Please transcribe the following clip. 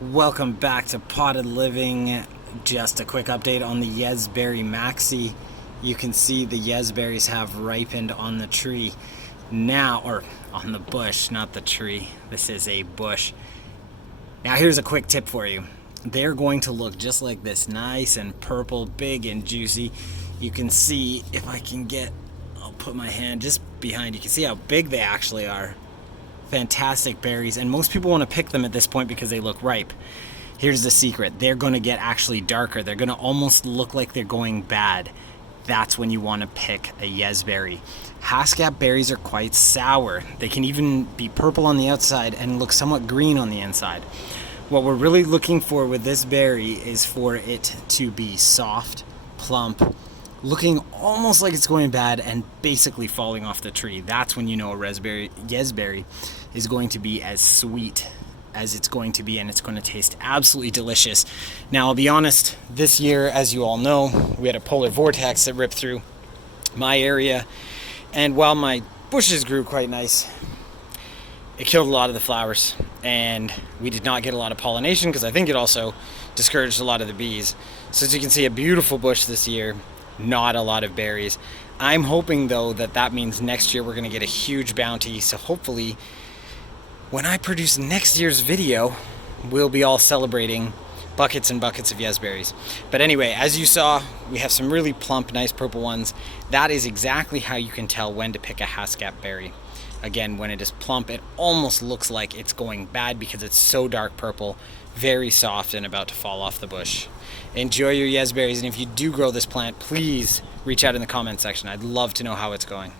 Welcome back to Potted Living. Just a quick update on the Yezberry Maxi. You can see the Yezberries have ripened on the tree now, or on the bush, not the tree. This is a bush. Now here's a quick tip for you. They're going to look just like this, nice and purple, big and juicy. You can see, if I can get, I'll put my hand just behind, you can see how big they actually are. Fantastic berries, and most people want to pick them at this point because they look ripe. Here's the secret: they're going to get actually darker. They're going to almost look like they're going bad. That's when you want to pick a Yezberry. Haskap berries are quite sour. They can even be purple on the outside and look somewhat green on the inside. What we're really looking for with this berry is for it to be soft, plump, looking almost like it's going bad and basically falling off the tree. That's when you know a Yezberry is going to be as sweet as it's going to be, and it's going to taste absolutely delicious. Now, I'll be honest, this year, as you all know, we had a polar vortex that ripped through my area, and while my bushes grew quite nice, it killed a lot of the flowers, and we did not get a lot of pollination because I think it also discouraged a lot of the bees. So as you can see, a beautiful bush this year, not a lot of berries. I'm hoping though that means next year we're going to get a huge bounty, so hopefully when I produce next year's video, we'll be all celebrating buckets and buckets of Yezberries. But anyway, as you saw, we have some really plump, nice purple ones. That is exactly how you can tell when to pick a Haskap berry. Again, when it is plump, it almost looks like it's going bad because it's so dark purple, very soft and about to fall off the bush. Enjoy your Yezberries, and if you do grow this plant, please reach out in the comment section. I'd love to know how it's going.